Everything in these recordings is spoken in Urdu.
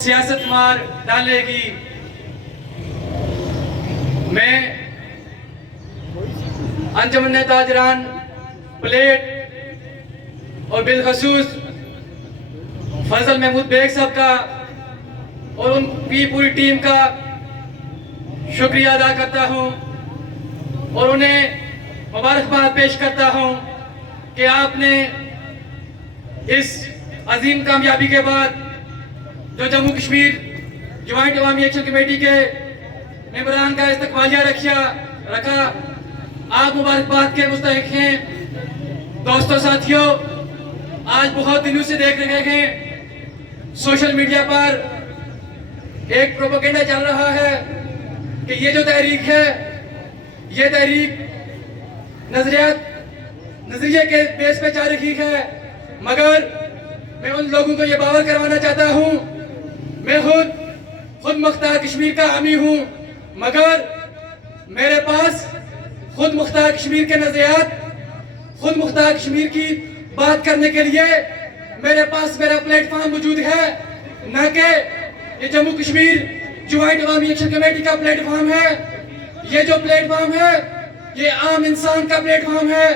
سیاست مار ڈالے گی. میں انجمن تاجران پلیٹ اور بالخصوص فضل محمود بیگ صاحب کا اور ان کی پوری ٹیم کا شکریہ ادا کرتا ہوں اور انہیں مبارکباد پیش کرتا ہوں کہ آپ نے اس عظیم کامیابی کے بعد جو جموں کشمیر جوائنٹ عوامی ایکشن کمیٹی کے ممبران کا استقبالیہ رکھا. آپ مبارکباد کے مستحق ہیں. دوستوں ساتھیوں، آج بہت دنوں سے دیکھ رہے ہیں سوشل میڈیا پر ایک پروپیگنڈا چل رہا ہے کہ یہ جو تحریک ہے یہ تحریک نظریے کے بیس پہ چل رہی ہے، مگر میں ان لوگوں کو یہ باور کروانا چاہتا ہوں میں خود مختار کشمیر کا حامی ہوں، مگر میرے پاس خود مختار کشمیر کے نظریات، خود مختار کشمیر کی بات کرنے کے لیے میرے پاس میرا پلیٹ فارم موجود ہے، نہ کہ یہ جموں کشمیر جوائنٹ عوامی ایکشن کمیٹی کا پلیٹ فارم ہے. یہ جو پلیٹ فارم ہے یہ عام انسان کا پلیٹ فارم ہے،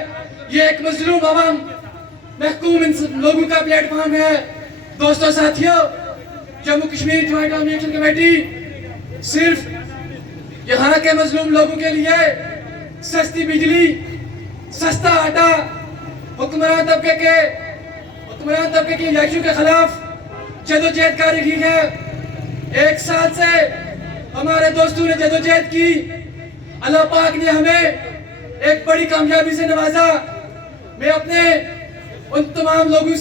یہ ایک مظلوم عوام محکوم لوگوں کا پلیٹ فارم ہے. دوستوں ساتھیوں، جموں کشمیر جوائنٹ عوامی ایکشن کمیٹی صرف یہاں کے مظلوم لوگوں کے لیے سستی بجلی، سستا آٹا، حکمران طبقے کی الیکشن کے خلاف جدوجہد کر رہی ہے. 1 سال سے ہمارے دوستوں نے جدوجہد کی. اللہ پاک نے ہمیں ایک بڑی کامیابی سے نوازا. میں اپنے ان تمام لوگوں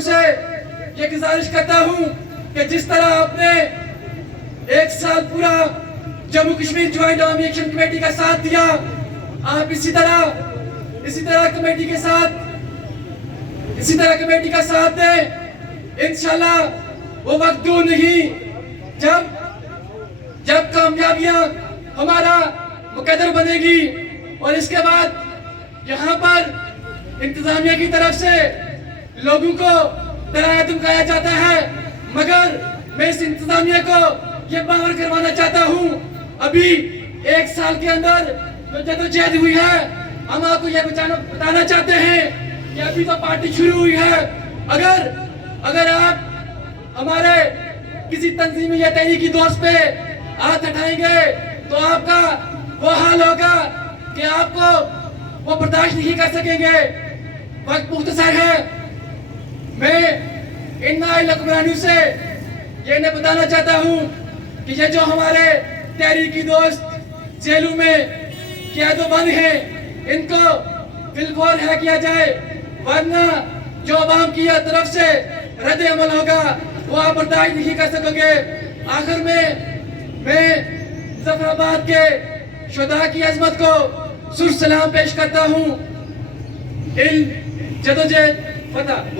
سے یہ گزارش کرتا ہوں کہ جس طرح آپ نے 1 سال پورا جموں کشمیر جوائنٹ عوامی ایکشن کمیٹی کا ساتھ دیا، آپ اسی طرح کمیٹی کا ساتھ دیں. انشاءاللہ وہ وقت دور نہیں جب کامیابیاں ہمارا مقدر بنے گی اور اس کے بعد یہاں پر انتظامیہ کی طرف سے لوگوں کو ڈرایا دھمکایا جاتا ہے، مگر میں اس انتظامیہ کو یہ باور کروانا چاہتا ہوں ابھی 1 سال کے اندر جو جدوجہد ہوئی ہے ہم آپ کو یہ بتانا چاہتے ہیں کہ ابھی تو پارٹی شروع ہوئی ہے. اگر آپ ہمارے کسی تنظیمی یا تحریکی دوست پہ ہاتھ اٹھائیں گے تو آپ کا وہ حال ہوگا کہ آپ کو وہ برداشت نہیں کر سکیں گے. وقت مختصر ہے. میں ان نائل حکمرانوں سے یہ انہیں بتانا چاہتا ہوں کہ یہ جو ہمارے تحریکی دوست جیلوں میں قید و بند ہیں ان کو بالفور رہا کیا جائے، ورنہ جو عوام کی طرف سے رد عمل ہوگا وہ آپ برداشت نہیں کر سکو گے. آخر میں ظفر آباد کے شہداء کی عظمت کو سر سلام پیش کرتا ہوں. جدوجہد فتح.